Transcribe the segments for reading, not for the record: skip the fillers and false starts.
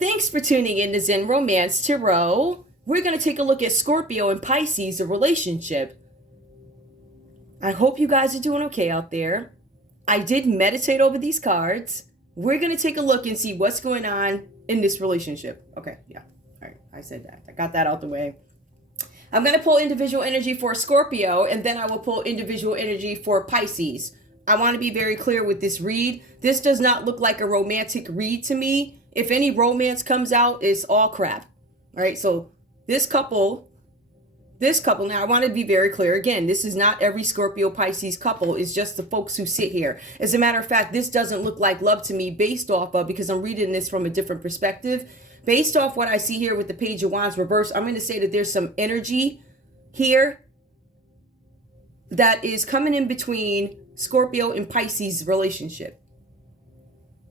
Thanks for tuning in to Zen Romance Tarot. We're going to take a look at Scorpio and Pisces, a relationship. I hope you guys are doing okay out there. I did meditate over these cards. We're going to take a look and see what's going on in this relationship. Okay, yeah. All right, I said that. I got that out the way. I'm going to pull individual energy for Scorpio, and then I will pull individual energy for Pisces. I want to be very clear with this read. This does not look like a romantic read to me. If any romance comes out, it's all crap. All right, so this couple, now I want to be very clear. Again, this is not every Scorpio Pisces couple. It's just the folks who sit here. As a matter of fact, this doesn't look like love to me based off of, because I'm reading this from a different perspective. Based off what I see here with the Page of Wands reverse, I'm going to say that there's some energy here that is coming in between Scorpio and Pisces relationship.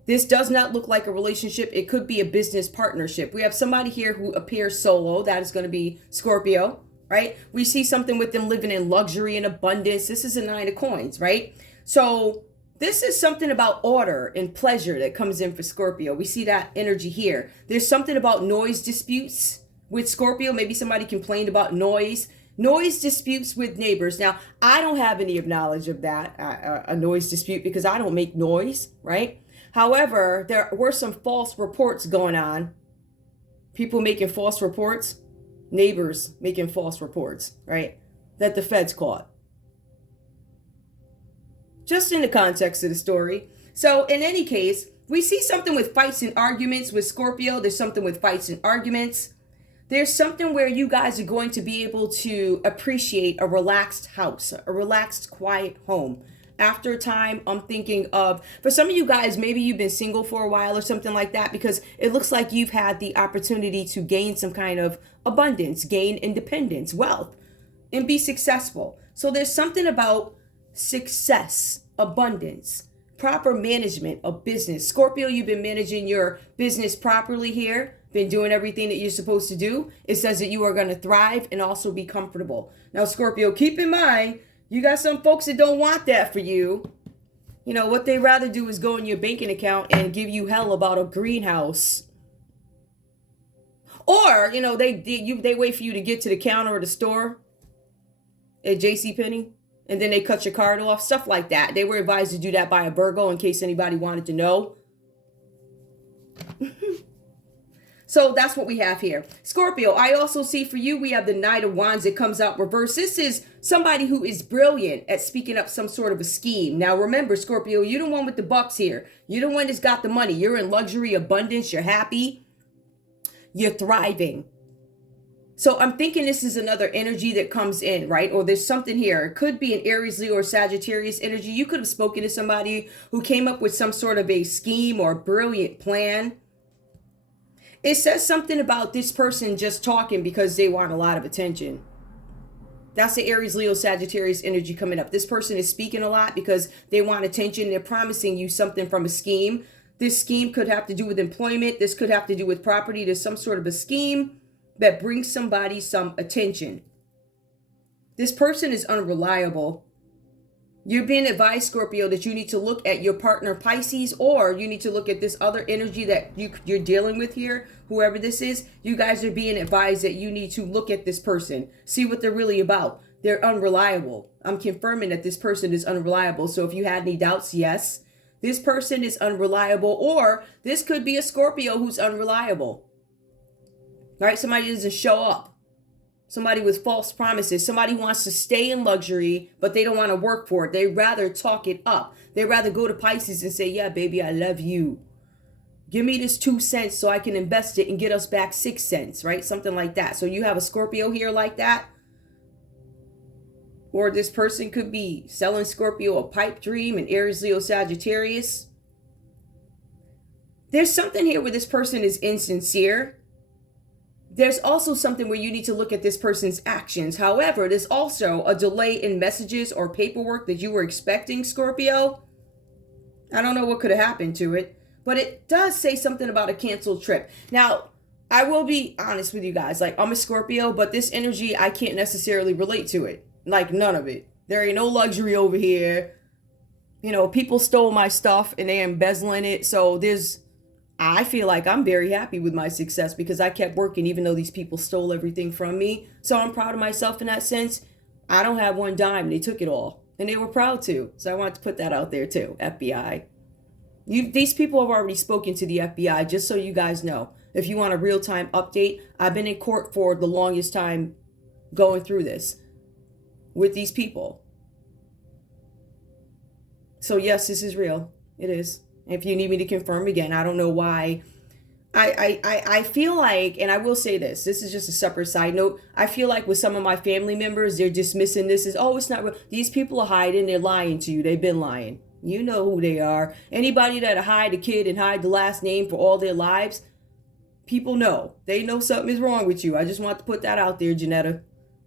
This does not look like a relationship. It could be a business partnership. We have somebody here who appears solo. That is going to be Scorpio, right? We see something with them living in luxury and abundance. This is a 9 of coins, right? So this is something about order and pleasure that comes in for Scorpio. We see that energy here. There's something about noise disputes with Scorpio. Maybe somebody complained about noise disputes with neighbors. Now, I don't have any knowledge of that, a noise dispute, because I don't make noise, right? However, there were some false reports going on. People making false reports, neighbors making false reports, right? That the feds caught. Just in the context of the story. So in any case, we see something with fights and arguments with Scorpio. There's something with fights and arguments. There's something where you guys are going to be able to appreciate a relaxed house, a relaxed, quiet home. After a time, I'm thinking of, for some of you guys, maybe you've been single for a while or something like that, because it looks like you've had the opportunity to gain some kind of abundance, gain independence, wealth, and be successful. So there's something about success, abundance, proper management of business. Scorpio, you've been managing your business properly here, been doing everything that you're supposed to do. It says that you are going to thrive and also be comfortable. Now, Scorpio, keep in mind, you got some folks that don't want that for you. You know, what they rather do is go in your banking account and give you hell about a greenhouse. Or, you know, they wait for you to get to the counter of the store at JCPenney, and then they cut your card off, stuff like that. They were advised to do that by a Virgo, in case anybody wanted to know. So that's what we have here. Scorpio, I also see for you, we have the Knight of Wands that comes out reverse. This is somebody who is brilliant at speaking up some sort of a scheme. Now remember, Scorpio, you're the one with the bucks here. You're the one that's got the money. You're in luxury, abundance. You're happy. You're thriving. So I'm thinking this is another energy that comes in, right? Or there's something here. It could be an Aries, Leo, or Sagittarius energy. You could have spoken to somebody who came up with some sort of a scheme or brilliant plan. It says something about this person just talking because they want a lot of attention. That's the Aries, Leo, Sagittarius energy coming up. This person is speaking a lot because they want attention. They're promising you something from a scheme. This scheme could have to do with employment. This could have to do with property. There's some sort of a scheme that brings somebody some attention. This person is unreliable. You're being advised, Scorpio, that you need to look at your partner Pisces, or you need to look at this other energy that you're dealing with here, whoever this is. You guys are being advised that you need to look at this person, see what they're really about. They're unreliable. I'm confirming that this person is unreliable. So if you had any doubts, yes, this person is unreliable, or this could be a Scorpio who's unreliable. All right, somebody doesn't show up. Somebody with false promises. Somebody wants to stay in luxury, but they don't want to work for it. They rather talk it up. They rather go to Pisces and say, yeah, baby, I love you. Give me this 2 cents so I can invest it and get us back 6 cents, right? Something like that. So you have a Scorpio here like that. Or this person could be selling Scorpio a pipe dream, an Aries, Leo, Sagittarius. There's something here where this person is insincere. There's also something where you need to look at this person's actions. However, there's also a delay in messages or paperwork that you were expecting, Scorpio. I don't know what could have happened to it, but it does say something about a canceled trip. Now, I will be honest with you guys. Like, I'm a Scorpio, but this energy, I can't necessarily relate to it. Like, none of it. There ain't no luxury over here. You know, people stole my stuff and they're embezzling it. So there's I feel like I'm very happy with my success because I kept working even though these people stole everything from me. So I'm proud of myself in that sense. I don't have one dime. They took it all. And they were proud to. So I want to put that out there too, FBI. These people have already spoken to the FBI, just so you guys know. If you want a real-time update, I've been in court for the longest time going through this with these people. So yes, this is real. It is. If you need me to confirm again, I don't know why. I feel like, and I will say this is just a separate side note. I feel like with some of my family members, they're dismissing this as, oh, it's not real. These people are hiding. They're lying to you. They've been lying. You know who they are. Anybody that hide a kid and hide the last name for all their lives, people know. They know something is wrong with you. I just want to put that out there, Janetta.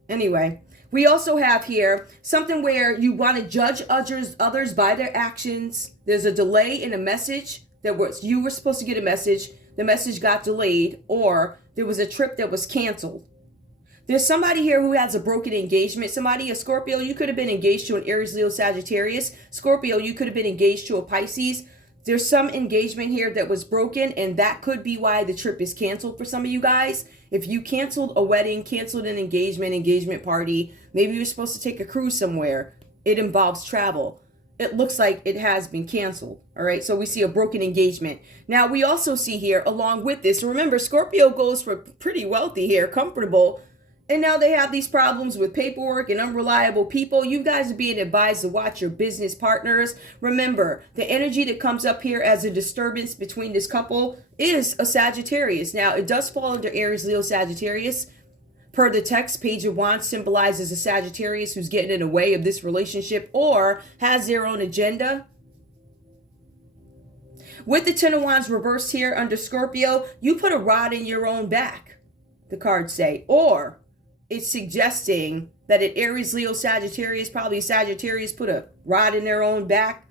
Anyway, we also have here something where you want to judge others by their actions. There's a delay in a message you were supposed to get a message. The message got delayed, or there was a trip that was canceled. There's somebody here who has a broken engagement. Somebody, a Scorpio, you could have been engaged to an Aries, Leo, Sagittarius. Scorpio, you could have been engaged to a Pisces. There's some engagement here that was broken, and that could be why the trip is canceled for some of you guys. If you canceled a wedding, canceled an engagement party, maybe you're supposed to take a cruise somewhere. It involves travel. It looks like it has been canceled. All right, so we see a broken engagement. Now, we also see here, along with this, remember, Scorpio goes for pretty wealthy here, comfortable. And now they have these problems with paperwork and unreliable people. You guys are being advised to watch your business partners. Remember, the energy that comes up here as a disturbance between this couple is a Sagittarius. Now, it does fall under Aries, Leo, Sagittarius. Per the text, Page of Wands symbolizes a Sagittarius who's getting in the way of this relationship or has their own agenda. With the Ten of Wands reversed here under Scorpio, you put a rod in your own back, the cards say. Or it's suggesting that an Aries, Leo, Sagittarius, probably Sagittarius, put a rod in their own back.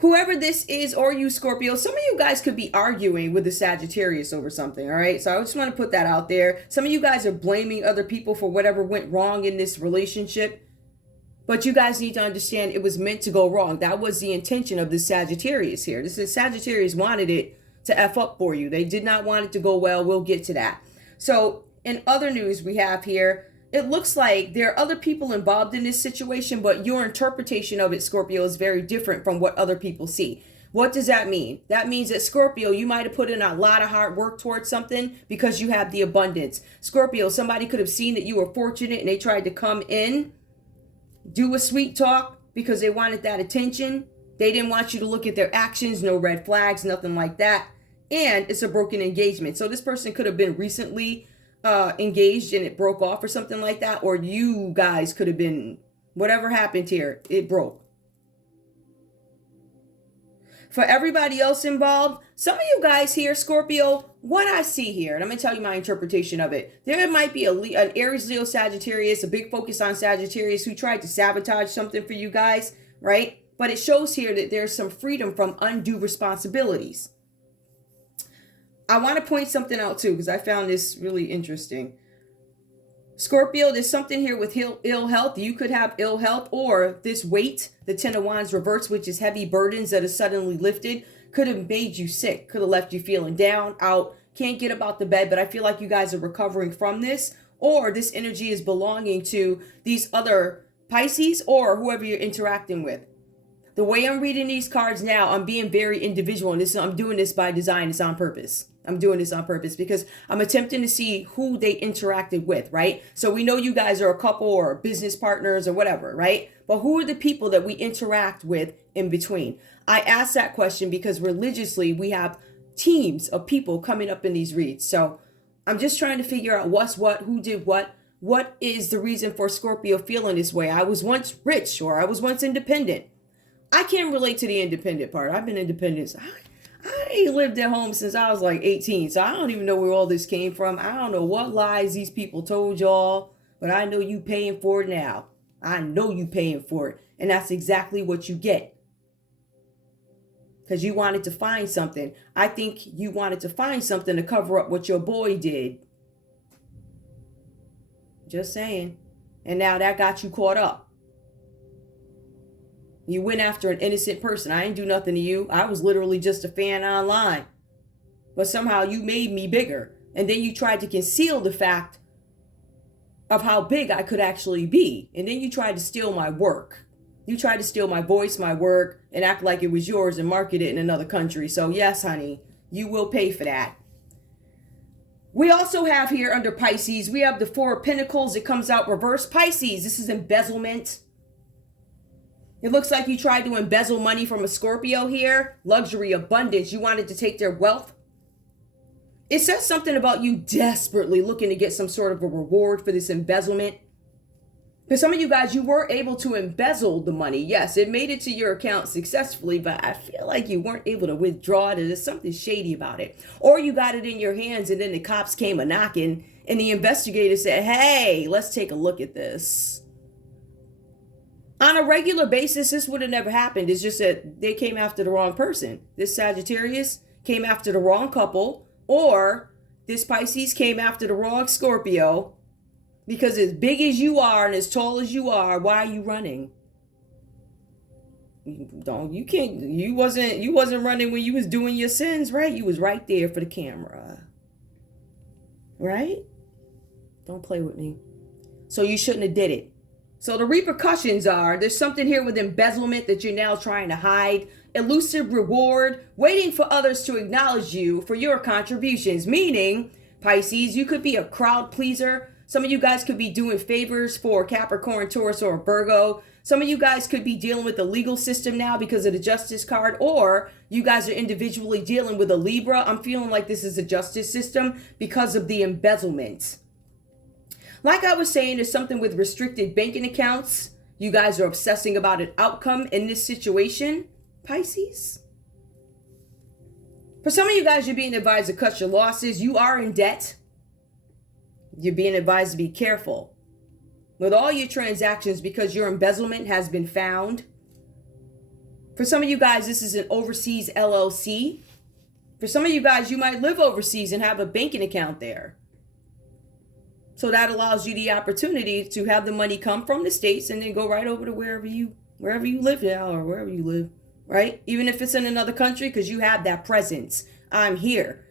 Whoever this is, or you Scorpio, some of you guys could be arguing with the Sagittarius over something, all right? So I just want to put that out there. Some of you guys are blaming other people for whatever went wrong in this relationship. But you guys need to understand it was meant to go wrong. That was the intention of the Sagittarius here. This is Sagittarius wanted it to F up for you. They did not want it to go well. We'll get to that. So in other news we have here, it looks like there are other people involved in this situation, but your interpretation of it, Scorpio, is very different from what other people see. What does that mean? That means that Scorpio, you might have put in a lot of hard work towards something because you have the abundance. Scorpio, somebody could have seen that you were fortunate and they tried to come in, do a sweet talk because they wanted that attention. They didn't want you to look at their actions, no red flags, nothing like that. And it's a broken engagement. So this person could have been recently engaged and it broke off or something like that. Or you guys could have been, whatever happened here, it broke. For everybody else involved, some of you guys here, Scorpio, what I see here, and I'm going to tell you my interpretation of it. There might be an Aries, Leo, Sagittarius, a big focus on Sagittarius who tried to sabotage something for you guys, right? But it shows here that there's some freedom from undue responsibilities. I want to point something out too, because I found this really interesting. Scorpio, there's something here with ill health. You could have ill health, or this weight, the Ten of Wands reverse, which is heavy burdens that are suddenly lifted, could have made you sick, could have left you feeling down, out, can't get up out the bed. But I feel like you guys are recovering from this, or this energy is belonging to these other Pisces or whoever you're interacting with. The way I'm reading these cards now, I'm being very individual, and I'm doing this by design. It's on purpose. I'm doing this on purpose because I'm attempting to see who they interacted with, right? So we know you guys are a couple or business partners or whatever, right? But who are the people that we interact with in between? I ask that question because religiously we have teams of people coming up in these reads. So I'm just trying to figure out what's what, who did what is the reason for Scorpio feeling this way. I was once rich, or I was once independent. I can't relate to the independent part. I've been independent. I lived at home since I was like 18. So I don't even know where all this came from. I don't know what lies these people told y'all, but I know you paying for it now. I know you paying for it. And that's exactly what you get. Because you wanted to find something. I think you wanted to find something to cover up what your boy did. Just saying. And now that got you caught up. You went after an innocent person. I didn't do nothing to you. I was literally just a fan online. But somehow you made me bigger. And then you tried to conceal the fact of how big I could actually be. And then you tried to steal my work. You tried to steal my voice, my work, and act like it was yours and market it in another country. So yes, honey, you will pay for that. We also have here under Pisces, we have the Four of Pentacles. It comes out reverse. Pisces, this is embezzlement. It looks like you tried to embezzle money from a Scorpio here. Luxury, abundance. You wanted to take their wealth. It says something about you desperately looking to get some sort of a reward for this embezzlement. For some of you guys, you were able to embezzle the money. Yes, it made it to your account successfully, but I feel like you weren't able to withdraw it. There's something shady about it. Or you got it in your hands and then the cops came a-knocking and the investigator said, hey, let's take a look at this. On a regular basis, this would have never happened. It's just that they came after the wrong person. This Sagittarius came after the wrong couple, or this Pisces came after the wrong Scorpio. Because as big as you are and as tall as you are, why are you running? You wasn't running when you was doing your sins, right? You was right there for the camera. Right? Don't play with me. So you shouldn't have did it. So the repercussions are, there's something here with embezzlement that you're now trying to hide. Elusive reward, waiting for others to acknowledge you for your contributions. Meaning, Pisces, you could be a crowd pleaser. Some of you guys could be doing favors for Capricorn, Taurus, or Virgo. Some of you guys could be dealing with the legal system now because of the justice card, or you guys are individually dealing with a Libra. I'm feeling like this is a justice system because of the embezzlement. Like I was saying, there's something with restricted banking accounts. You guys are obsessing about an outcome in this situation, Pisces. For some of you guys, you're being advised to cut your losses. You are in debt. You're being advised to be careful with all your transactions because your embezzlement has been found. For some of you guys, this is an overseas LLC. For some of you guys, you might live overseas and have a banking account there. So that allows you the opportunity to have the money come from the States and then go right over to wherever you live now, or wherever you live, right? Even if it's in another country, because you have that presence. I'm here.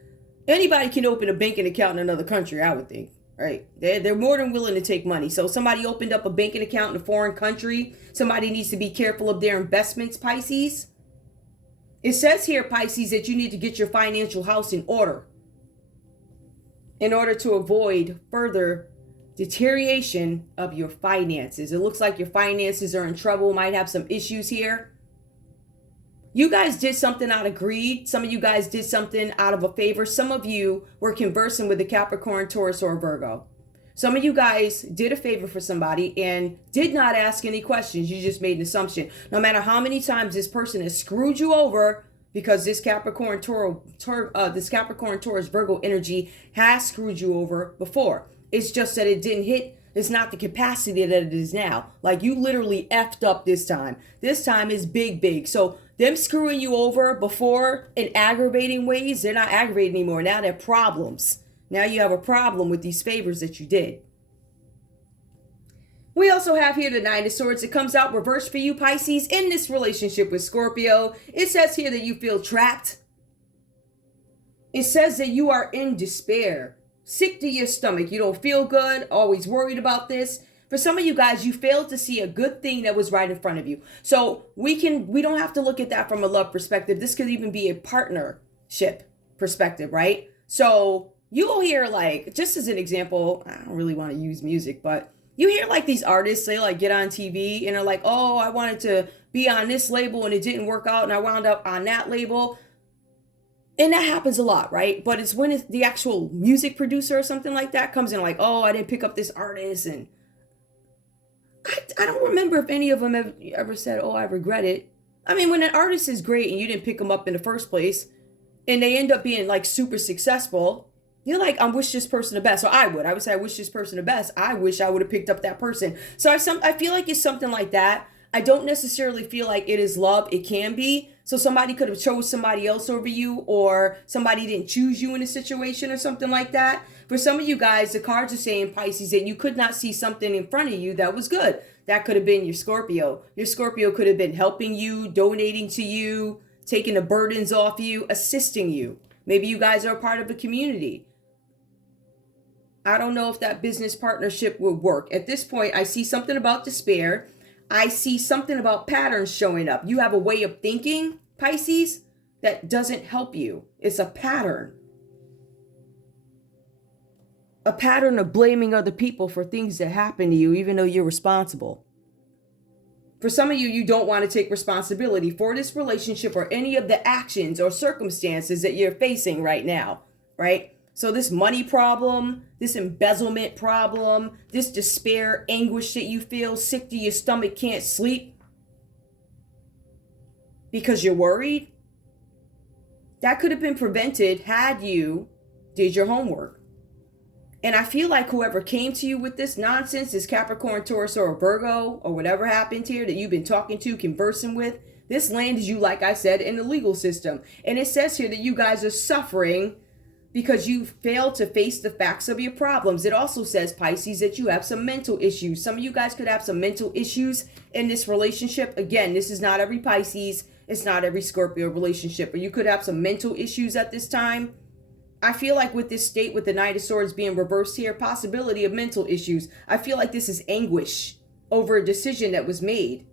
Anybody can open a banking account in another country, I would think. Right. They're more than willing to take money. So somebody opened up a banking account in a foreign country. Somebody needs to be careful of their investments, Pisces. It says here, Pisces, that you need to get your financial house in order to avoid further deterioration of your finances. It looks like your finances are in trouble, might have some issues here. You guys did something out of greed. Some of you guys did something out of a favor. Some of you were conversing with a Capricorn, Taurus, or Virgo. Some of you guys did a favor for somebody and did not ask any questions. You just made an assumption. No matter how many times this person has screwed you over, because this Capricorn, Taurus, Virgo energy has screwed you over before. It's just that it didn't hit. It's not the capacity that it is now. Like you literally effed up this time. This time is big. So them screwing you over before in aggravating ways, they're not aggravating anymore. Now they're problems. Now you have a problem with these favors that you did. We also have here the Nine of Swords. It comes out reversed for you, Pisces, in this relationship with Scorpio. It says here that you feel trapped. It says that you are in despair. Sick to your stomach. You don't feel good. Always worried about this. For some of you guys, you failed to see a good thing that was right in front of you. So we don't have to look at that from a love perspective. This could even be a partnership perspective, right? So you will hear, like, just as an example, I don't really want to use music, but you hear like these artists, they like get on TV and are like, oh, I wanted to be on this label and it didn't work out and I wound up on that label. And that happens a lot, right? But it's when it's the actual music producer or something like that comes in like, oh, I didn't pick up this artist. And I don't remember if any of them have ever said, oh, I regret it. I mean, when an artist is great and you didn't pick them up in the first place and they end up being like super successful, you're like, I wish this person the best. So I would say, I wish this person the best. I wish I would have picked up that person. So I feel like it's something like that. I don't necessarily feel like it is love. It can be. So somebody could have chose somebody else over you, or somebody didn't choose you in a situation or something like that. For some of you guys, the cards are saying, Pisces, that you could not see something in front of you that was good. That could have been your Scorpio. Your Scorpio could have been helping you, donating to you, taking the burdens off you, assisting you. Maybe you guys are a part of a community. I don't know if that business partnership will work. At this point, I see something about despair. I see something about patterns showing up. You have a way of thinking, Pisces, that doesn't help you. It's a pattern. A pattern of blaming other people for things that happen to you, even though you're responsible. For some of you, you don't want to take responsibility for this relationship or any of the actions or circumstances that you're facing right now, right? So this money problem, this embezzlement problem, this despair, anguish that you feel, sick to your stomach, can't sleep because you're worried, that could have been prevented had you did your homework. And I feel like whoever came to you with this nonsense, this Capricorn, Taurus, or Virgo, or whatever happened here that you've been talking to, conversing with, this landed you, like I said, in the legal system. And it says here that you guys are suffering because you failed to face the facts of your problems. It also says, Pisces, that you have some mental issues. Some of you guys could have some mental issues in this relationship. Again, this is not every Pisces. It's not every Scorpio relationship. But you could have some mental issues at this time. I feel like with this state, with the Knight of Swords being reversed here, possibility of mental issues. I feel like this is anguish over a decision that was made.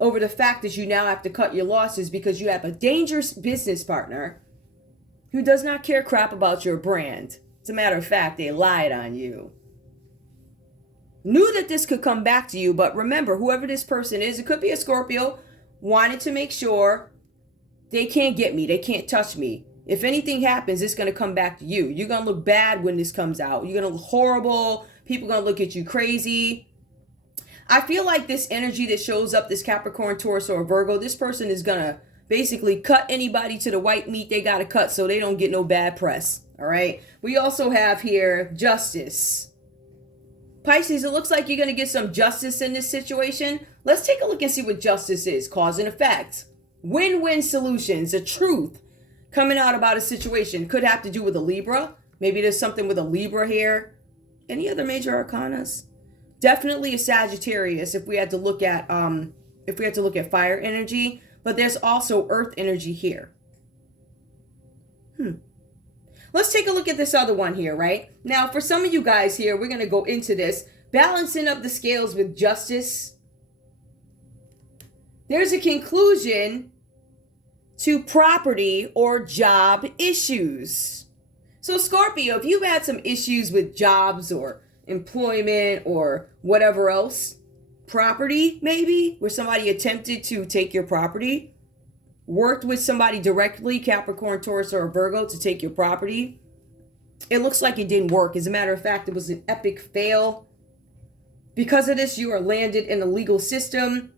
Over the fact that you now have to cut your losses because you have a dangerous business partner who does not care crap about your brand. As a matter of fact, they lied on you. Knew that this could come back to you, but remember, whoever this person is, it could be a Scorpio, wanted to make sure they can't get me, they can't touch me. If anything happens, it's going to come back to you. You're going to look bad when this comes out. You're going to look horrible. People are going to look at you crazy. I feel like this energy that shows up, this Capricorn, Taurus, or Virgo, this person is going to basically cut anybody to the white meat they got to cut so they don't get no bad press. All right. We also have here justice. Pisces, it looks like you're going to get some justice in this situation. Let's take a look and see what justice is. Cause and effect. Win-win solutions. The truth coming out about a situation. Could have to do with a Libra. Maybe there's something with a Libra here. Any other major arcanas? Definitely a Sagittarius if we had to look at fire energy. But there's also earth energy here. Let's take a look at this other one here, right? Now, for some of you guys here, we're going to go into this. Balancing up the scales with justice. There's a conclusion to property or job issues. So Scorpio, if you've had some issues with jobs or employment or whatever else, property maybe, where somebody attempted to take your property, worked with somebody directly, Capricorn, Taurus, or Virgo, to take your property, it looks like it didn't work. As a matter of fact, it was an epic fail. Because of this, you are landed in the legal system.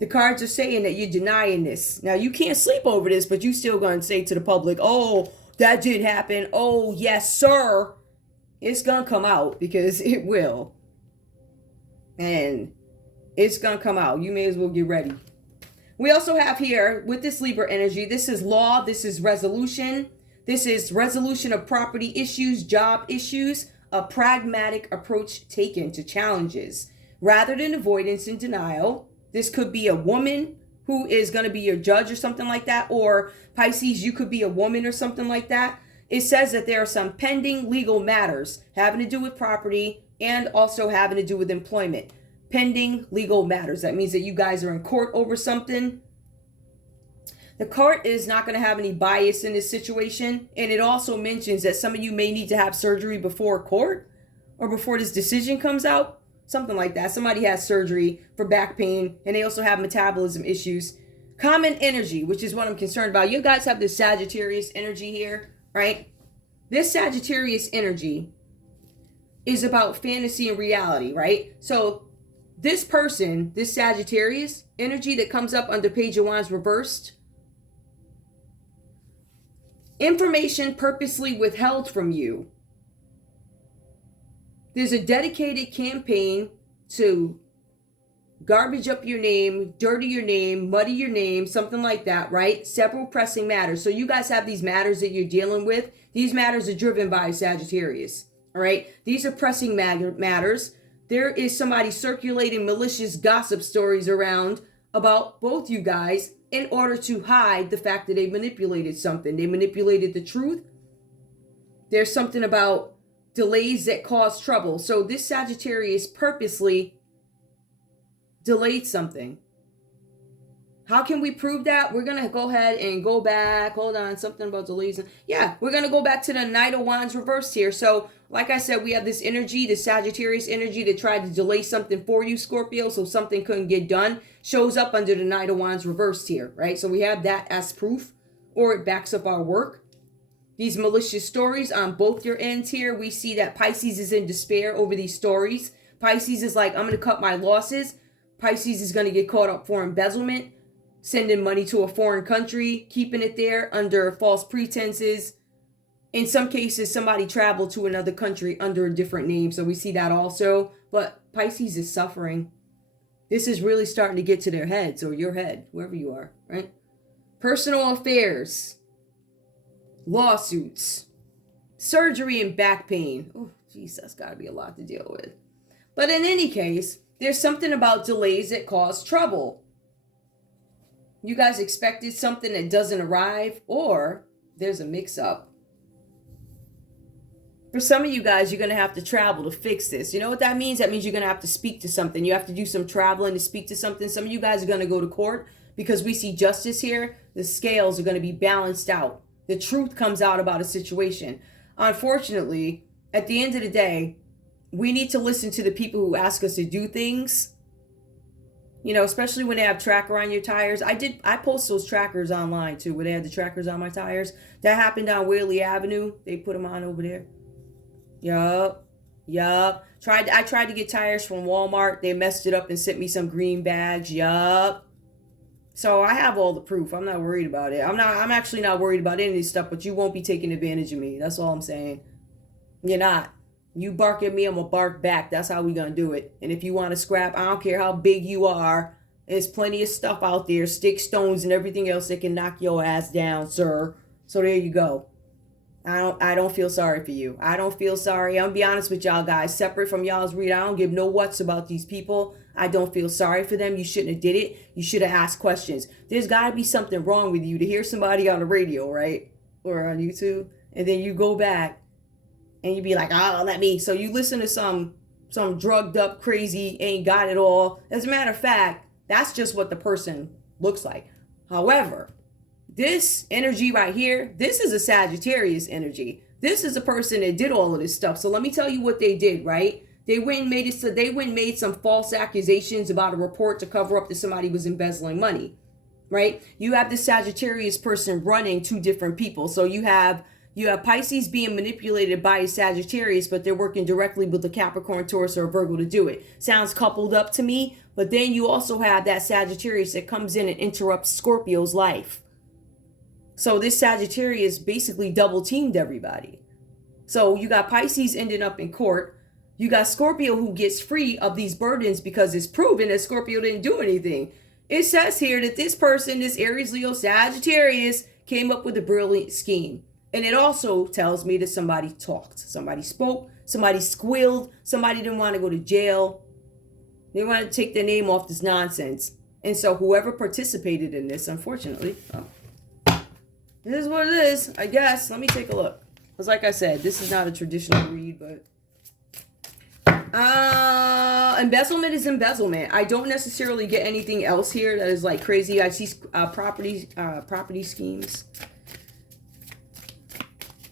The cards are saying that you're denying this. Now, you can't sleep over this, but you still going to say to the public, oh, that did happen. Oh, yes, sir. It's going to come out because it will. And it's going to come out. You may as well get ready. We also have here, with this Libra energy, this is law. This is resolution. This is resolution of property issues, job issues, a pragmatic approach taken to challenges. Rather than avoidance and denial, this could be a woman who is going to be your judge or something like that. Or Pisces, you could be a woman or something like that. It says that there are some pending legal matters having to do with property and also having to do with employment. Pending legal matters. That means that you guys are in court over something. The court is not going to have any bias in this situation. And it also mentions that some of you may need to have surgery before court or before this decision comes out. Something like that. Somebody has surgery for back pain and they also have metabolism issues. Common energy, which is what I'm concerned about. You guys have this Sagittarius energy here, right? This Sagittarius energy is about fantasy and reality, right? So this person, this Sagittarius energy that comes up under Page of Wands reversed, information purposely withheld from you. There's a dedicated campaign to garbage up your name, dirty your name, muddy your name, something like that, right? Several pressing matters. So you guys have these matters that you're dealing with. These matters are driven by Sagittarius, all right? These are pressing matters. there is somebody circulating malicious gossip stories around about both you guys in order to hide the fact that they manipulated something. They manipulated the truth. There's something about delays that cause trouble. So this Sagittarius purposely delayed something. How can we prove that? We're going to go ahead and go back. Hold on. Something about delays. Yeah, we're going to go back to the Knight of Wands reversed here. So, like I said, we have this energy, the Sagittarius energy that tried to delay something for you, Scorpio, so something couldn't get done. Shows up under the Knight of Wands reversed here, right? So we have that as proof, or it backs up our work. These malicious stories on both your ends here. We see that Pisces is in despair over these stories. Pisces is like, I'm going to cut my losses. Pisces is going to get caught up for embezzlement, sending money to a foreign country, keeping it there under false pretenses. In some cases, somebody traveled to another country under a different name. So we see that also. But Pisces is suffering. This is really starting to get to their heads, or your head, whoever you are, right? Personal affairs, lawsuits, surgery and back pain. Oh, geez, that's got to be a lot to deal with. But in any case, there's something about delays that cause trouble. You guys expected something that doesn't arrive, or there's a mix-up. For some of you guys, you're going to have to travel to fix this. You know what that means? That means you're going to have to speak to something. You have to do some traveling to speak to something. Some of you guys are going to go to court because we see justice here. The scales are going to be balanced out. The truth comes out about a situation. Unfortunately, at the end of the day, we need to listen to the people who ask us to do things. You know, especially when they have tracker on your tires. I post those trackers online too, where they had the trackers on my tires. That happened on Whaley Avenue. They put them on over there. Yup. I tried to get tires from Walmart. They messed it up and sent me some green bags. Yup. So I have all the proof. I'm not worried about it. I'm actually not worried about any of this stuff, but you won't be taking advantage of me. That's all I'm saying. You're not. You bark at me, I'm going to bark back. That's how we going to do it. And if you want to scrap, I don't care how big you are. There's plenty of stuff out there, sticks, stones, and everything else that can knock your ass down, sir. So there you go. I don't feel sorry for you. I don't feel sorry. I'm gonna be honest with y'all guys. Separate from y'all's read, I don't give no what's about these people. I don't feel sorry for them. You shouldn't have did it. You should have asked questions. There's got to be something wrong with you to hear somebody on the radio, right? Or on YouTube. And then you go back and you be like, so you listen to some drugged up, crazy, ain't got it all. As a matter of fact, that's just what the person looks like. However, this energy right here, this is a Sagittarius energy. This is a person that did all of this stuff. So let me tell you what they did, right? They went and made it so they went and made some false accusations about a report to cover up that somebody was embezzling money, right? You have the Sagittarius person running two different people. So you have Pisces being manipulated by a Sagittarius, but they're working directly with the Capricorn, Taurus, or Virgo to do it. Sounds coupled up to me. But then you also have that Sagittarius that comes in and interrupts Scorpio's life. So this Sagittarius basically double teamed everybody. So you got Pisces ending up in court. You got Scorpio who gets free of these burdens because it's proven that Scorpio didn't do anything. It says here that this person, this Aries, Leo, Sagittarius, came up with a brilliant scheme. And it also tells me that somebody talked, somebody spoke, somebody squealed, somebody didn't want to go to jail. They wanted to take their name off this nonsense. And so whoever participated in this, unfortunately, this is what it is, I guess. Let me take a look. Because like I said, this is not a traditional read, but embezzlement is embezzlement. I don't necessarily get anything else here that is like crazy. I see property schemes.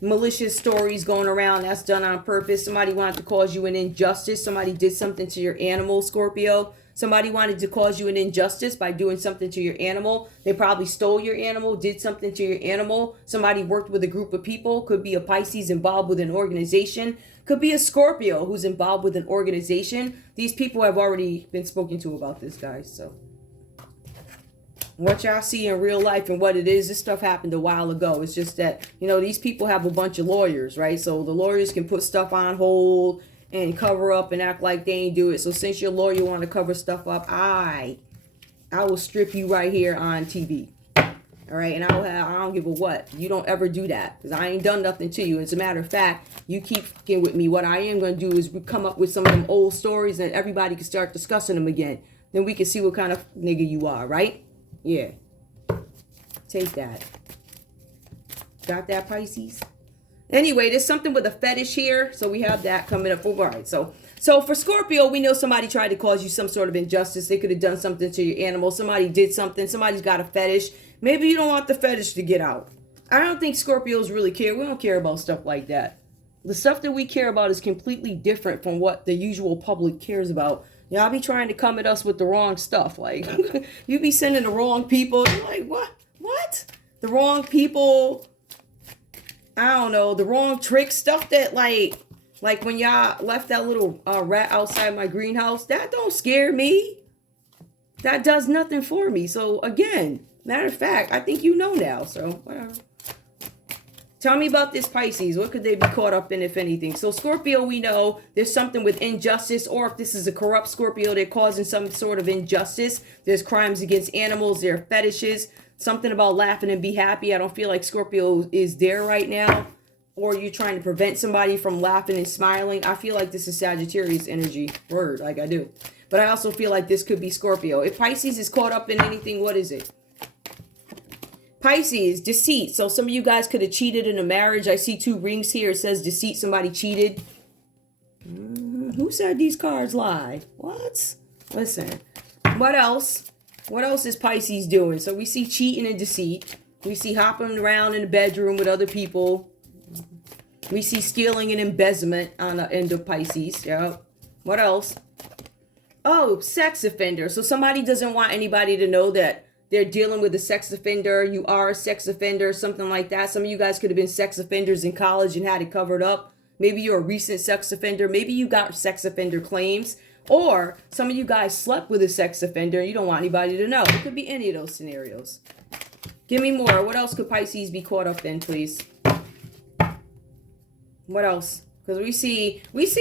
Malicious stories going around. That's done on purpose. Somebody wanted to cause you an injustice. Somebody did something to your animal, Scorpio. Somebody wanted to cause you an injustice by doing something to your animal. They probably stole your animal, did something to your animal. Somebody worked with a group of people. Could be a Pisces involved with an organization. Could be a Scorpio who's involved with an organization. These people have already been spoken to about this, guys. So what y'all see in real life and what it is, this stuff happened a while ago. It's just that, you know, these people have a bunch of lawyers, right? So the lawyers can put stuff on hold and cover up and act like they ain't do it. So since your lawyer want to cover stuff up, I will strip you right here on TV. All All right, and I don't give a what. You don't ever do that because I ain't done nothing to you. As a matter of fact, you keep fucking with me. What I am going to do is come up with some of them old stories and everybody can start discussing them again. Then we can see what kind of nigga you are, right? Yeah. Take that. Got that, Pisces? Anyway, there's something with a fetish here. So we have that coming up. All right, so for Scorpio, we know somebody tried to cause you some sort of injustice. They could have done something to your animal. Somebody did something. Somebody's got a fetish. Maybe you don't want the fetish to get out. I don't think Scorpios really care. We don't care about stuff like that. The stuff that we care about is completely different from what the usual public cares about. Y'all be trying to come at us with the wrong stuff. Like, you be sending the wrong people. You're like, what? What? The wrong people. I don't know. The wrong trick stuff that like when y'all left that little rat outside my greenhouse. That don't scare me. That does nothing for me. So, again, matter of fact, I think you know now. So, whatever. Tell me about this Pisces. What could they be caught up in, if anything? So Scorpio, we know there's something with injustice, or if this is a corrupt Scorpio, they're causing some sort of injustice. There's crimes against animals. There are fetishes. Something about laughing and be happy. I don't feel like Scorpio is there right now. Or you're trying to prevent somebody from laughing and smiling. I feel like this is Sagittarius energy. Word, like I do. But I also feel like this could be Scorpio. If Pisces is caught up in anything, what is it? Pisces, deceit. So some of you guys could have cheated in a marriage. I see 2 rings here. It says deceit. Somebody cheated. Who said these cards lie? What? Listen. What else? What else is Pisces doing? So we see cheating and deceit. We see hopping around in the bedroom with other people. We see stealing and embezzlement on the end of Pisces. Yeah. What else? Oh, sex offender. So somebody doesn't want anybody to know that they're dealing with a sex offender. You are a sex offender, something like that. Some of you guys could have been sex offenders in college and had it covered up. Maybe you're a recent sex offender. Maybe you got sex offender claims. Or some of you guys slept with a sex offender and you don't want anybody to know. It could be any of those scenarios. Give me more. What else could Pisces be caught up in, please? What else? Because we see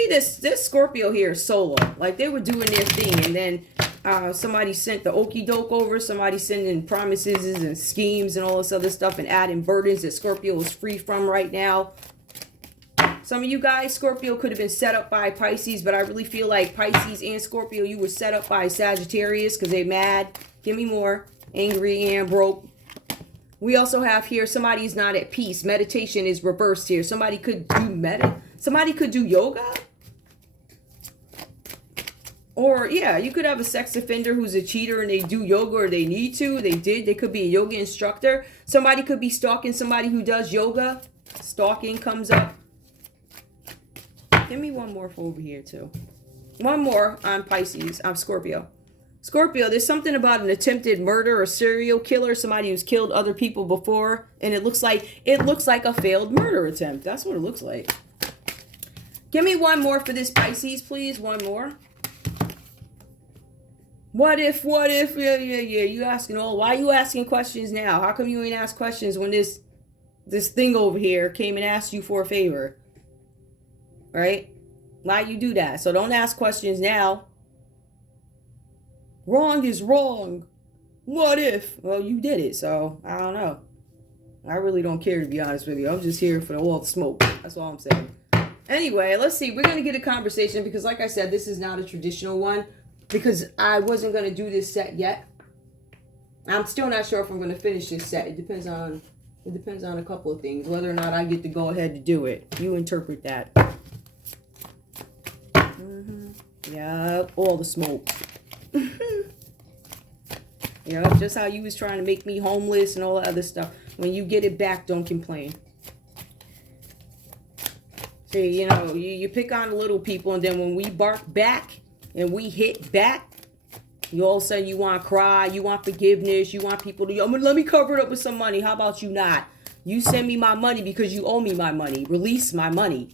this Scorpio here solo. Like they were doing their thing, and then somebody sent the okie doke over. Somebody sending promises and schemes and all this other stuff, and adding burdens that Scorpio is free from right now. Some of you guys, Scorpio could have been set up by Pisces, but I really feel like Pisces and Scorpio, you were set up by Sagittarius because they mad. Give me more. Angry and broke. We also have here somebody's not at peace. Meditation is reversed here. Somebody could do Somebody could do yoga. Or, yeah, you could have a sex offender who's a cheater and they do yoga, or they need to. They could be a yoga instructor. Somebody could be stalking somebody who does yoga. Stalking comes up. Give me one more for over here, too. One more on Pisces. I'm Scorpio. Scorpio, there's something about an attempted murder or serial killer, somebody who's killed other people before, and it looks like a failed murder attempt. That's what it looks like. Give me one more for this Pisces, please. One more. What if? Yeah. You asking, why are you asking questions now? How come you ain't ask questions when this thing over here came and asked you for a favor? Right? Why you do that? So don't ask questions now. Wrong is wrong. What if? Well, you did it, so I don't know. I really don't care, to be honest with you. I'm just here for all the smoke. That's all I'm saying. Anyway, let's see. We're going to get a conversation because, like I said, this is not a traditional one because I wasn't going to do this set yet. I'm still not sure if I'm going to finish this set. It depends on a couple of things, whether or not I get to go ahead to do it. You interpret that. Yeah, all the smoke. Yeah, just how you was trying to make me homeless and all that other stuff. When you get it back, don't complain. See, you pick on the little people, and then when we bark back and we hit back, you all of a sudden you want to cry, you want forgiveness, you want people to, let me cover it up with some money. How about you not? You send me my money because you owe me my money. Release my money.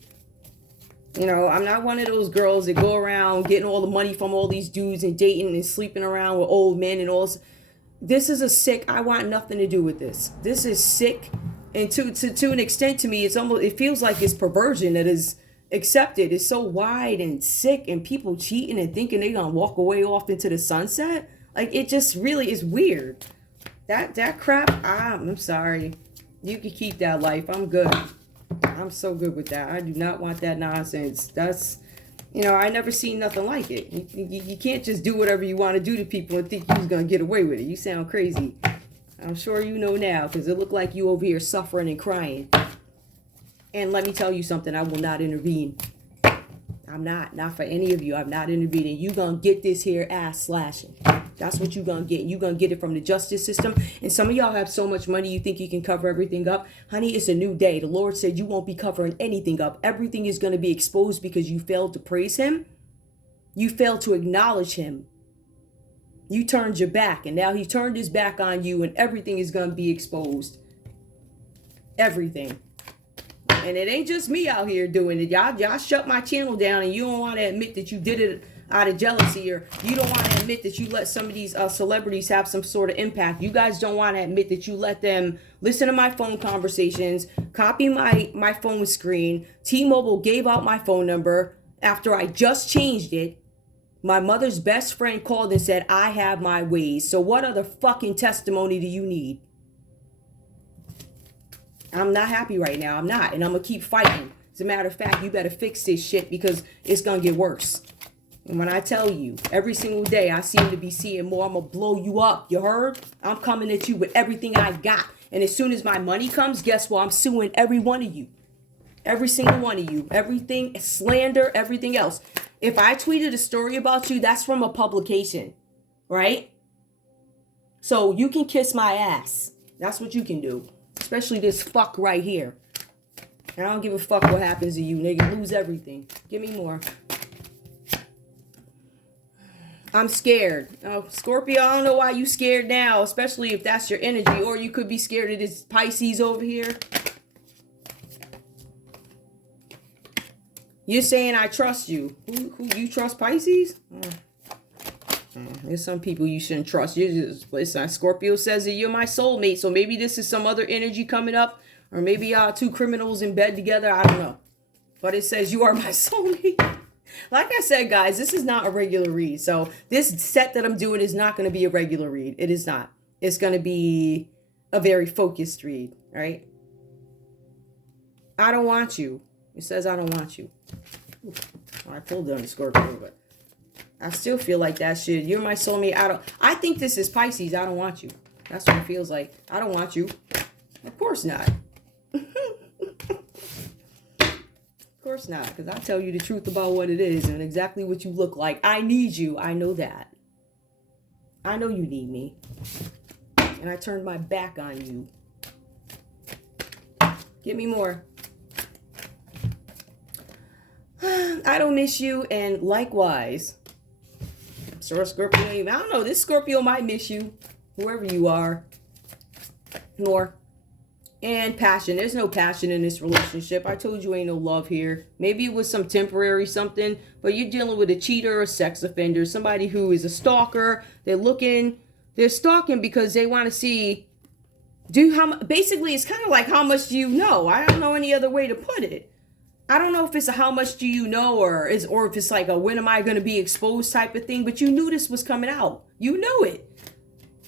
I'm not one of those girls that go around getting all the money from all these dudes and dating and sleeping around with old men and all this. This is a sick, I want nothing to do with this. This is sick. And to an extent, to me, it feels like it's perversion that is accepted. It's so wide and sick, and people cheating and thinking they're going to walk away off into the sunset. Like, it just really is weird. That crap, I'm sorry. You can keep that life. I'm good. I'm so good with that. I do not want that nonsense. That's, you know, I never seen nothing like it. You can't just do whatever you want to do to people and think you're going to get away with it. You sound crazy. I'm sure you know now, because it looked like you over here suffering and crying. And let me tell you something. I will not intervene. I'm not for any of you. I'm not intervening. You gonna get this here ass slashing. That's what you gonna get. You gonna get it from the justice system. And some of y'all have so much money you think you can cover everything up. Honey, it's a new day. The Lord said you won't be covering anything up. Everything is gonna be exposed because you failed to praise him. You failed to acknowledge him. You turned your back, and now he turned his back on you, and everything is gonna be exposed. Everything. And it ain't just me out here doing it. Y'all shut my channel down, and you don't want to admit that you did it out of jealousy, or you don't want to admit that you let some of these celebrities have some sort of impact. You guys don't want to admit that you let them listen to my phone conversations, copy my phone screen. T-Mobile gave out my phone number after I just changed it. My mother's best friend called and said, I have my ways. So what other fucking testimony do you need? I'm not happy right now. I'm not. And I'm going to keep fighting. As a matter of fact, you better fix this shit because it's going to get worse. And when I tell you, every single day I seem to be seeing more, I'm going to blow you up. You heard? I'm coming at you with everything I got. And as soon as my money comes, guess what? I'm suing every one of you. Every single one of you. Everything, slander, everything else. If I tweeted a story about you, that's from a publication. Right? So you can kiss my ass. That's what you can do. Especially this fuck right here. And I don't give a fuck what happens to you, nigga. Lose everything. Give me more. I'm scared. Oh, Scorpio, I don't know why you scared now. Especially if that's your energy. Or you could be scared of this Pisces over here. You're saying I trust you. Who you trust Pisces? There's some people you shouldn't trust. Listen, Scorpio says that you're my soulmate. So maybe this is some other energy coming up. Or maybe y'all two criminals in bed together. I don't know. But it says you are my soulmate. Like I said, guys, this is not a regular read. So this set that I'm doing is not going to be a regular read. It is not. It's going to be a very focused read. All right? I don't want you. It says I don't want you. I pulled down the Scorpio, but I still feel like that shit. You're my soulmate. I think this is Pisces. I don't want you. That's what it feels like. I don't want you. Of course not. Of course not. Because I tell you the truth about what it is and exactly what you look like. I need you. I know that. I know you need me. And I turned my back on you. Give me more. I don't miss you. And likewise. Sure, Scorpio, I don't know. This Scorpio might miss you, whoever you are. Nor. And passion. There's no passion in this relationship. I told you ain't no love here. Maybe it was some temporary something, but you're dealing with a cheater, a sex offender, somebody who is a stalker. They're stalking because they want to see, basically it's kind of like how much do you know? I don't know any other way to put it. I don't know if it's a how much do you know or if it's like a when am I going to be exposed type of thing, but you knew this was coming out. You knew it.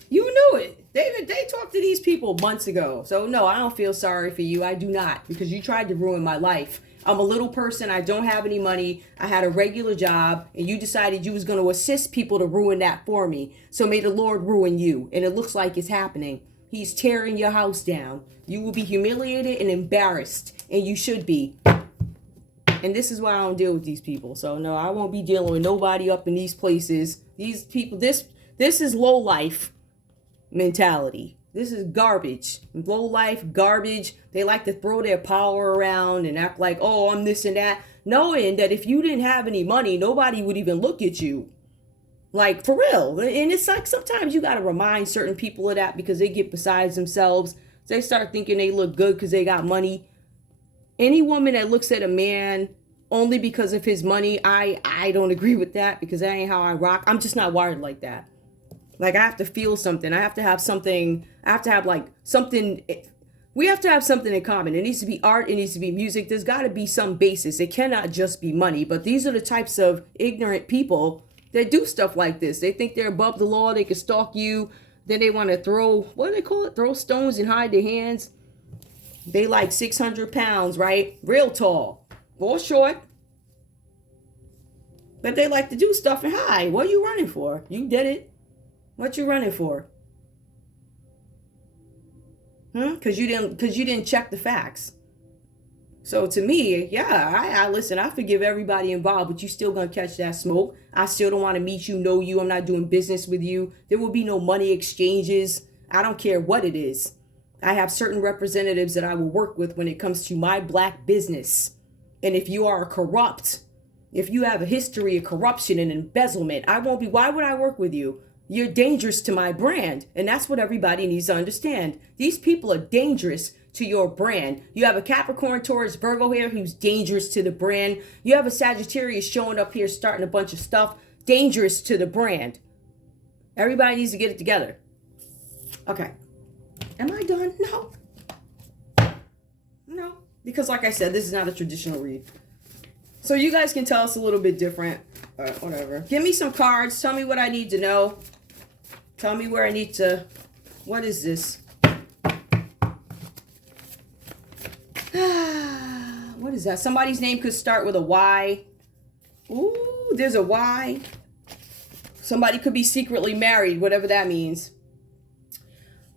You knew it. They talked to these people months ago. So no, I don't feel sorry for you. I do not, because you tried to ruin my life. I'm a little person. I don't have any money. I had a regular job, and you decided you was going to assist people to ruin that for me. So may the Lord ruin you. And it looks like it's happening. He's tearing your house down. You will be humiliated and embarrassed, and you should be. And this is why I don't deal with these people. So no, I won't be dealing with nobody up in these places. These people, this is low life mentality. This is garbage. Low life, garbage. They like to throw their power around and act like, oh, I'm this and that. Knowing that if you didn't have any money, nobody would even look at you. Like, for real. And it's like sometimes you got to remind certain people of that because they get besides themselves. They start thinking they look good because they got money. Any woman that looks at a man only because of his money, I don't agree with that because that ain't how I rock. I'm just not wired like that. Like, I have to feel something. I have to have something. I have to have, like, something. We have to have something in common. It needs to be art. It needs to be music. There's got to be some basis. It cannot just be money. But these are the types of ignorant people that do stuff like this. They think they're above the law. They can stalk you. Then they want to throw, what do they call it? Throw stones and hide their hands. They like 600 pounds, right? Real tall or short. But they like to do stuff and hide. What are you running for? You did it. What you running for? Because you didn't check the facts. So to me, yeah, I listen, I forgive everybody involved, but you still gonna catch that smoke. I still don't want to meet you, know you. I'm not doing business with you. There will be no money exchanges. I don't care what it is. I have certain representatives that I will work with when it comes to my black business. And if you are corrupt, if you have a history of corruption and embezzlement, I won't be. Why would I work with you? You're dangerous to my brand. And that's what everybody needs to understand. These people are dangerous to your brand. You have a Capricorn, Taurus, Virgo here who's dangerous to the brand. You have a Sagittarius showing up here starting a bunch of stuff, dangerous to the brand. Everybody needs to get it together. Okay. Am I done? No. No. Because like I said, this is not a traditional read. So you guys can tell us a little bit different. Whatever. Give me some cards. Tell me what I need to know. Tell me where I need to... What is this? What is that? Somebody's name could start with a Y. Ooh, there's a Y. Somebody could be secretly married, whatever that means.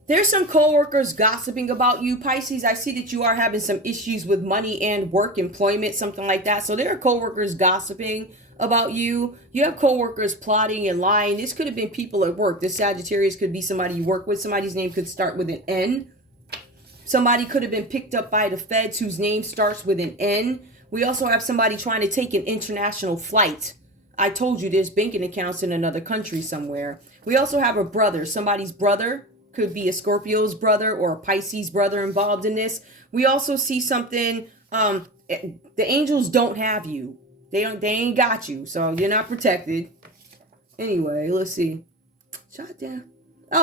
There's some coworkers gossiping about you, Pisces. I see that you are having some issues with money and work, employment, something like that. So there are coworkers gossiping about you. You have coworkers plotting and lying. This could have been people at work. This Sagittarius could be somebody you work with. Somebody's name could start with an N. Somebody could have been picked up by the feds whose name starts with an N. We also have somebody trying to take an international flight. I told you there's banking accounts in another country somewhere. We also have a brother. Somebody's brother could be a Scorpio's brother or a Pisces brother involved in this. We also see something, the angels don't have you. They ain't got you, so you're not protected. Anyway, let's see. Shot down.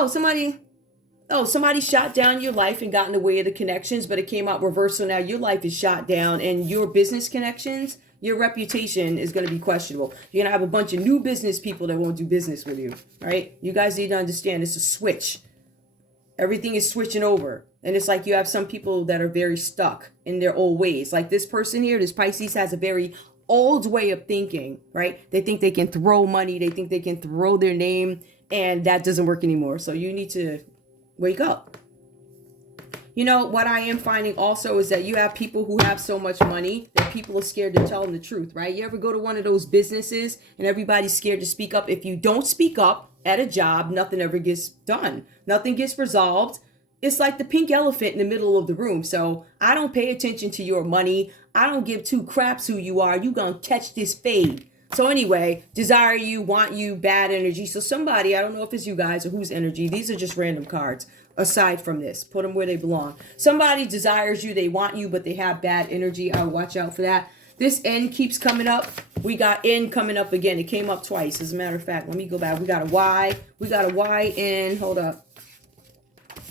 Somebody shot down your life and got in the way of the connections, but it came out reverse. So now your life is shot down and your business connections, your reputation is going to be questionable. You're going to have a bunch of new business people that won't do business with you, right? You guys need to understand it's a switch. Everything is switching over. And it's like you have some people that are very stuck in their old ways. Like this person here, this Pisces has a very old way of thinking, right? They think they can throw money. They think they can throw their name, and that doesn't work anymore. So you need to wake up. You know, what I am finding also is that you have people who have so much money that people are scared to tell them the truth, right? You ever go to one of those businesses and everybody's scared to speak up? If you don't speak up at a job, nothing ever gets done. Nothing gets resolved. It's like the pink elephant in the middle of the room. So I don't pay attention to your money. I don't give two craps who you are. You gonna catch this fade. So anyway, desire you, want you, bad energy. So somebody, I don't know if it's you guys or whose energy. These are just random cards. Aside from this, put them where they belong. Somebody desires you, they want you, but they have bad energy. I'll watch out for that. This N keeps coming up. We got N coming up again. It came up twice. As a matter of fact, let me go back. We got a Y. We got a Y, N. Hold up.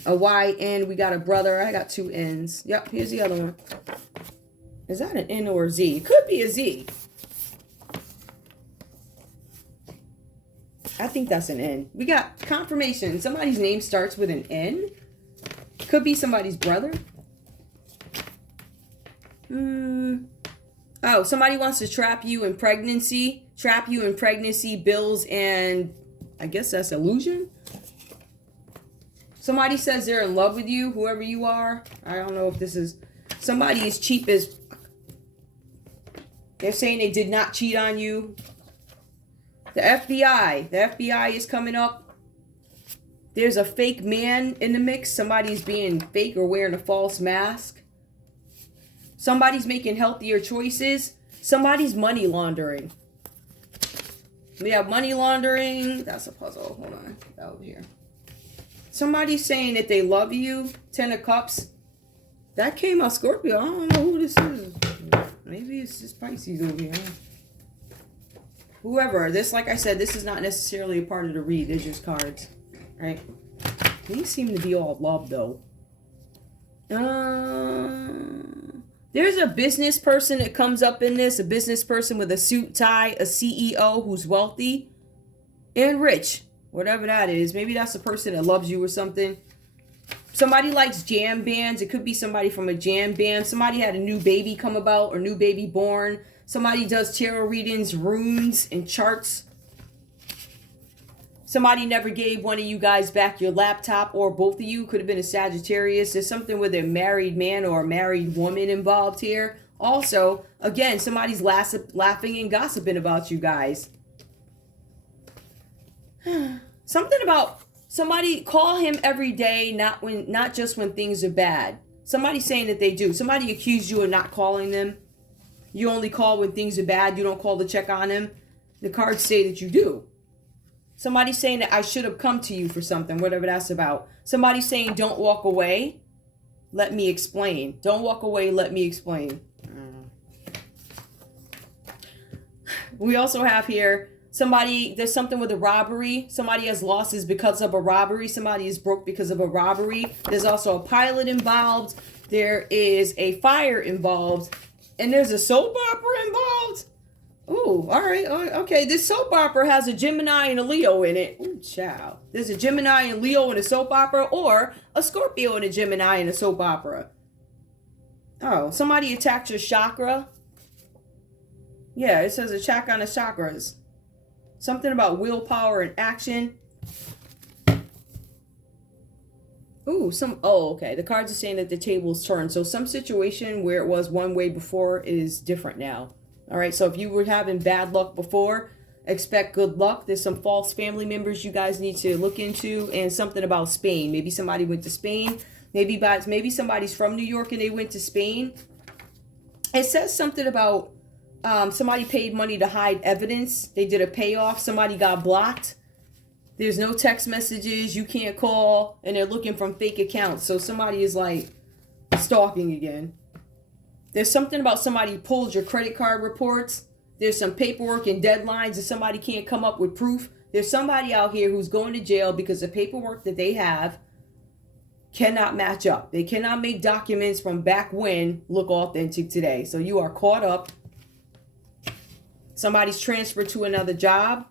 A Y, N. We got a brother. I got two N's. Yep, here's the other one. Is that an N or a Z? It could be a Z. I think that's an N. We got confirmation. Somebody's name starts with an N. Could be somebody's brother. Oh, somebody wants to trap you in pregnancy. Trap you in pregnancy, bills, and I guess that's illusion. Somebody says they're in love with you, whoever you are. I don't know if this is... Somebody is cheap as... They're saying they did not cheat on you. The FBI. The FBI is coming up. There's a fake man in the mix. Somebody's being fake or wearing a false mask. Somebody's making healthier choices. Somebody's money laundering. We have money laundering. That's a puzzle. Hold on. Over here. Somebody's saying that they love you. 10 of Cups. That came out Scorpio. I don't know who this is. Maybe it's just Pisces over here. Whoever. This, like I said, this is not necessarily a part of the read. They're just cards. Right? These seem to be all love, though. There's a business person that comes up in this. A business person with a suit, tie, a CEO who's wealthy and rich. Whatever that is. Maybe that's the person that loves you or something. Somebody likes jam bands. It could be somebody from a jam band. Somebody had a new baby come about or new baby born. Somebody does tarot readings, runes, and charts. Somebody never gave one of you guys back your laptop, or both of you. Could have been a Sagittarius. There's something with a married man or a married woman involved here. Also, again, somebody's laughing and gossiping about you guys. Something about somebody call him every day, not just when things are bad. Somebody saying that they do. Somebody accused you of not calling them. You only call when things are bad. You don't call to check on them. The cards say that you do. Somebody saying that I should have come to you for something, whatever that's about. Somebody saying don't walk away. Let me explain. Don't walk away. Let me explain. We also have here somebody, there's something with a robbery. Somebody has losses because of a robbery. Somebody is broke because of a robbery. There's also a pilot involved. There is a fire involved. And there's a soap opera involved. Ooh, all right. Okay, this soap opera has a Gemini and a Leo in it. Ooh, child. There's a Gemini and Leo in a soap opera, or a Scorpio and a Gemini in a soap opera. Oh, somebody attacked your chakra. Yeah, it says attack on the chakras. Something about willpower and action. Ooh, okay. The cards are saying that the tables turned. So some situation where it was one way before is different now. All right, so if you were having bad luck before, expect good luck. There's some false family members you guys need to look into, and something about Spain. Maybe somebody went to Spain. Maybe somebody's from New York and they went to Spain. It says something about somebody paid money to hide evidence. They did a payoff. Somebody got blocked. There's no text messages. You can't call, and they're looking from fake accounts. So somebody is like stalking again. There's something about somebody pulled your credit card reports. There's some paperwork and deadlines and somebody can't come up with proof. There's somebody out here who's going to jail because the paperwork that they have cannot match up. They cannot make documents from back when look authentic today. So you are caught up. Somebody's transferred to another job.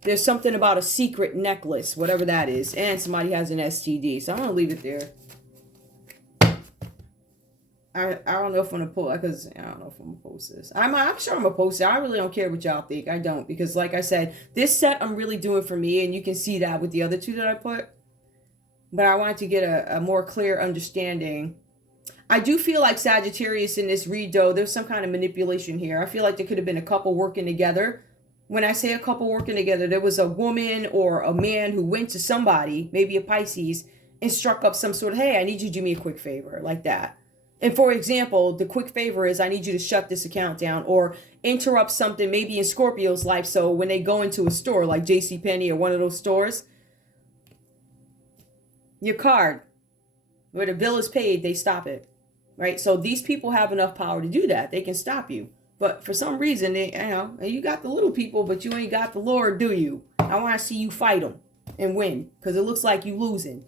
There's something about a secret necklace, whatever that is. And somebody has an STD. So I'm going to leave it there. I don't know if I'm going to post, because I don't know if I'm going to post this. I'm sure I'm going to post it. I really don't care what y'all think. I don't, because like I said, this set I'm really doing for me, and you can see that with the other two that I put. But I wanted to get a more clear understanding. I do feel like Sagittarius in this read, though, there's some kind of manipulation here. I feel like there could have been a couple working together. When I say a couple working together, there was a woman or a man who went to somebody, maybe a Pisces, and struck up some sort of, hey, I need you to do me a quick favor, like that. And for example, the quick favor is I need you to shut this account down or interrupt something maybe in Scorpio's life. So when they go into a store like JCPenney or one of those stores, your card, where the bill is paid, they stop it, right? So these people have enough power to do that. They can stop you. But for some reason, you got the little people, but you ain't got the Lord, do you? I want to see you fight them and win, because it looks like you losing.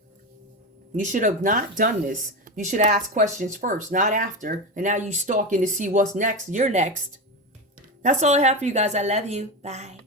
You should have not done this. You should ask questions first, not after. And now you stalking to see what's next. You're next. That's all I have for you guys. I love you. Bye.